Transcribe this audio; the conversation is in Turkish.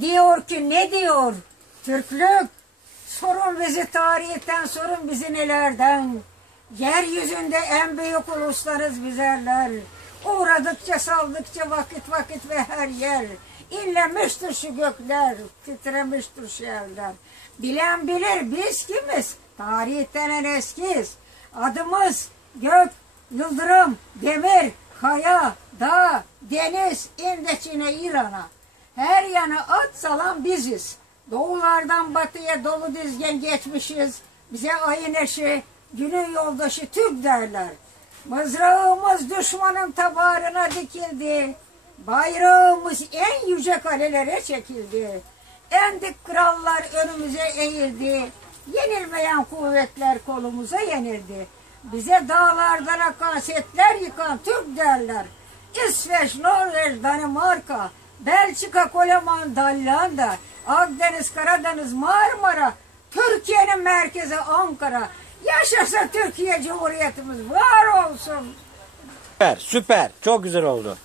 Diyor ki ne diyor? Türklük. Sorun bizi tarihten, sorun bizi nelerden. Yeryüzünde en büyük uluslarız bizlerler. Uğradıkça saldıkça vakit vakit ve her yer. İnlemiştir şu gökler, titremiştir şu evler. Bilen bilir biz kimiz? Tarihten en eskiyiz. Adımız gök, yıldırım, demir, kaya, dağ, deniz, İndeçine, İran'a. Her yana at salan biziz. Doğulardan batıya dolu dizgen geçmişiz. Bize ayın eşi, günün yoldaşı Türk derler. Mızrağımız düşmanın tabarına dikildi. Bayrağımız en yüce kalelere çekildi. En dik krallar önümüze eğildi. Yenilmeyen kuvvetler kolumuza yenildi. Bize dağlardan akan setler yıkan Türk derler. İsveç, Norveç, Danimarka, Belçika, Koleman, Dallanda, Akdeniz, Karadeniz, Marmara, Türkiye'nin merkezi Ankara. Yaşasın Türkiye Cumhuriyetimiz, var olsun. Süper, süper. Çok güzel oldu.